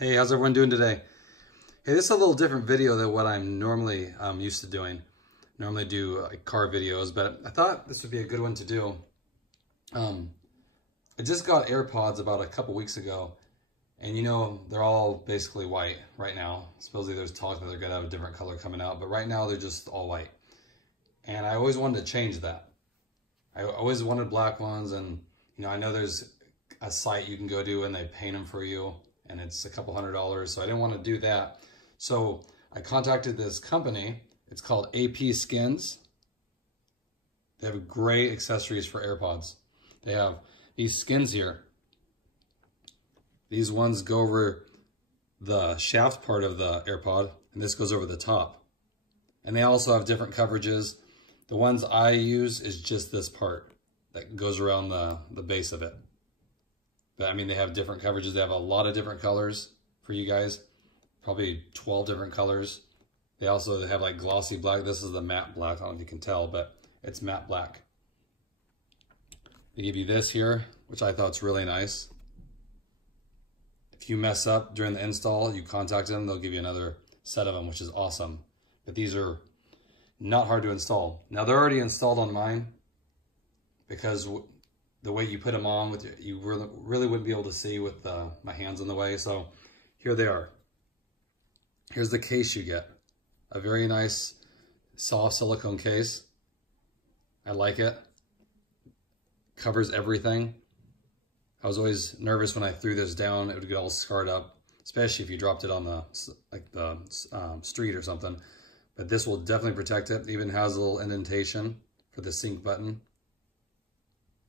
Hey, how's everyone doing today? Hey, this is a little different video than what I'm normally used to doing. Normally do car videos, but I thought this would be a good one to do. I just got AirPods about a couple weeks ago, and you know, they're all basically white right now. Supposedly there's talk that they're gonna have a different color coming out, but right now they're just all white. And I always wanted to change that. I always wanted black ones, and you know, I know there's a site you can go to and they paint them for you, and it's a couple $100, so I didn't want to do that. So I contacted this company. It's called AP Skins. They have great accessories for AirPods. They have these skins here. These ones go over the shaft part of the AirPod, and this goes over the top. And they also have different coverages. The ones I use is just this part that goes around the base of it. But I mean, they have different coverages. They have a lot of different colors for you guys, probably 12 different colors. They also have like glossy black. This is the matte black. I don't know if you can tell, but it's matte black. They give you this here, which I thought is really nice. If you mess up during the install, you contact them, they'll give you another set of them, which is awesome. But these are not hard to install. Now they're already installed on mine because the way you put them on, you really wouldn't be able to see with my hands in the way. So here they are. Here's the case you get. A very nice soft silicone case. I like it. Covers everything. I was always nervous when I threw this down, it would get all scarred up, especially if you dropped it on the street or something. But this will definitely protect it. It even has a little indentation for the sync button.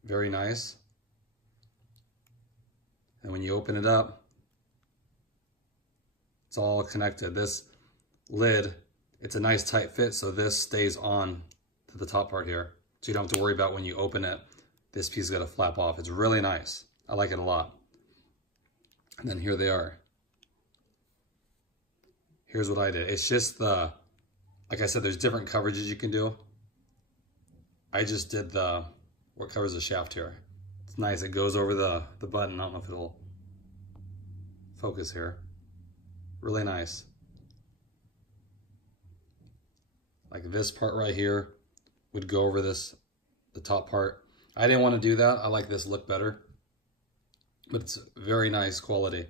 Very nice. And when you open it up, it's all connected. This lid, it's a nice tight fit, so this stays on to the top part here. So you don't have to worry about when you open it, this piece is gonna flap off. It's really nice. I like it a lot. And then here they are. Here's what I did. It's just like I said, there's different coverages you can do. I just did what covers the shaft here. It's nice, it goes over the button. I don't know if it'll focus here. Really nice. Like this part right here would go over the top part. I didn't want to do that. I like this look better, but it's very nice quality.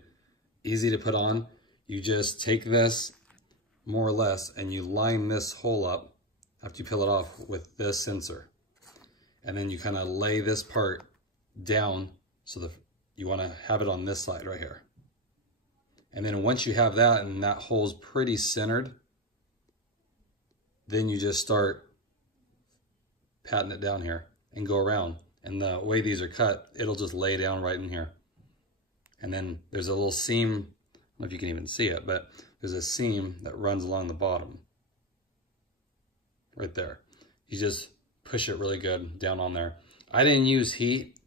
Easy to put on. You just take this more or less and you line this hole up after you peel it off with this sensor. And then you kind of lay this part down so you want to have it on this side right here. And then once you have that and that hole's pretty centered, then you just start patting it down here and go around. And the way these are cut, it'll just lay down right in here. And then there's a little seam, I don't know if you can even see it, but there's a seam that runs along the bottom. Right there. You just push it really good down on there. I didn't use heat,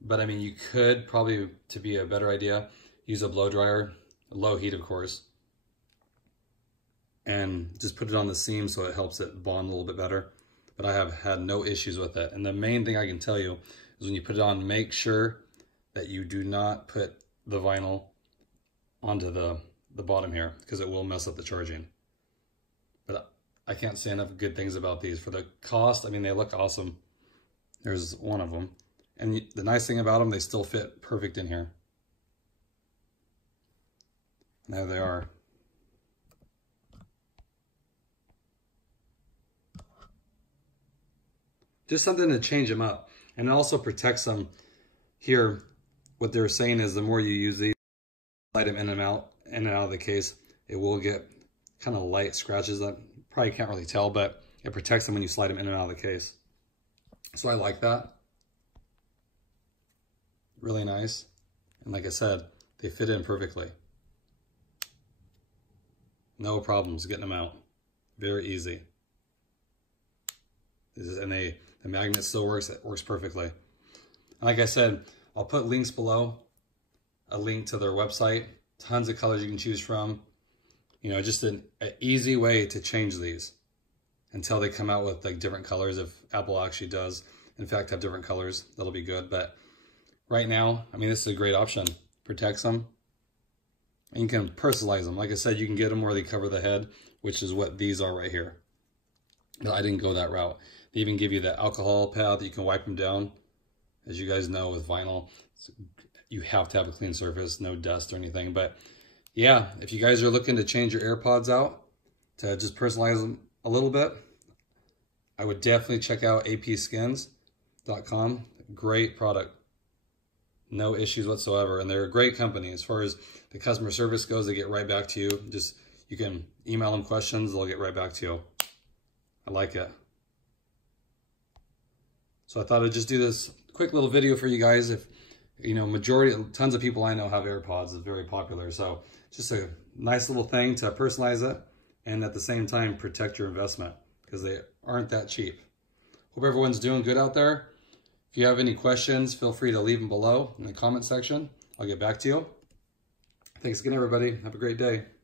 but I mean, you could probably, to be a better idea, use a blow dryer, low heat of course, and just put it on the seam so it helps it bond a little bit better. But I have had no issues with it. And the main thing I can tell you is when you put it on, make sure that you do not put the vinyl onto the bottom here, because it will mess up the charging. But I can't say enough good things about these. For the cost, I mean, they look awesome. There's one of them. And the nice thing about them, they still fit perfect in here. And there they are. Just something to change them up. And it also protects them. Here, what they're saying is the more you use these, slide them in and out of the case, it will get kind of light scratches that probably can't really tell, but it protects them when you slide them in and out of the case. So I like that. Really nice. And like I said, they fit in perfectly. No problems getting them out. Very easy. And the magnet still works. It works perfectly. And like I said, I'll put links below. A link to their website. Tons of colors you can choose from. You know, just an easy way to change these until they come out with like different colors. If Apple actually does, in fact, have different colors, that'll be good. But right now, I mean, this is a great option. Protects them. And you can personalize them. Like I said, you can get them where they cover the head, which is what these are right here. But I didn't go that route. They even give you the alcohol pad that you can wipe them down. As you guys know, with vinyl, you have to have a clean surface, no dust or anything. But yeah, if you guys are looking to change your AirPods out, to just personalize them a little bit, I would definitely check out apskins.com. Great product. No issues whatsoever. And they're a great company. As far as the customer service goes, they get right back to you. Just, you can email them questions, they'll get right back to you. I like it. So I thought I'd just do this quick little video for you guys. If, you know, tons of people I know have AirPods. It's very popular. So just a nice little thing to personalize it and at the same time protect your investment because they aren't that cheap. Hope everyone's doing good out there. If you have any questions, feel free to leave them below in the comment section. I'll get back to you. Thanks again, everybody. Have a great day.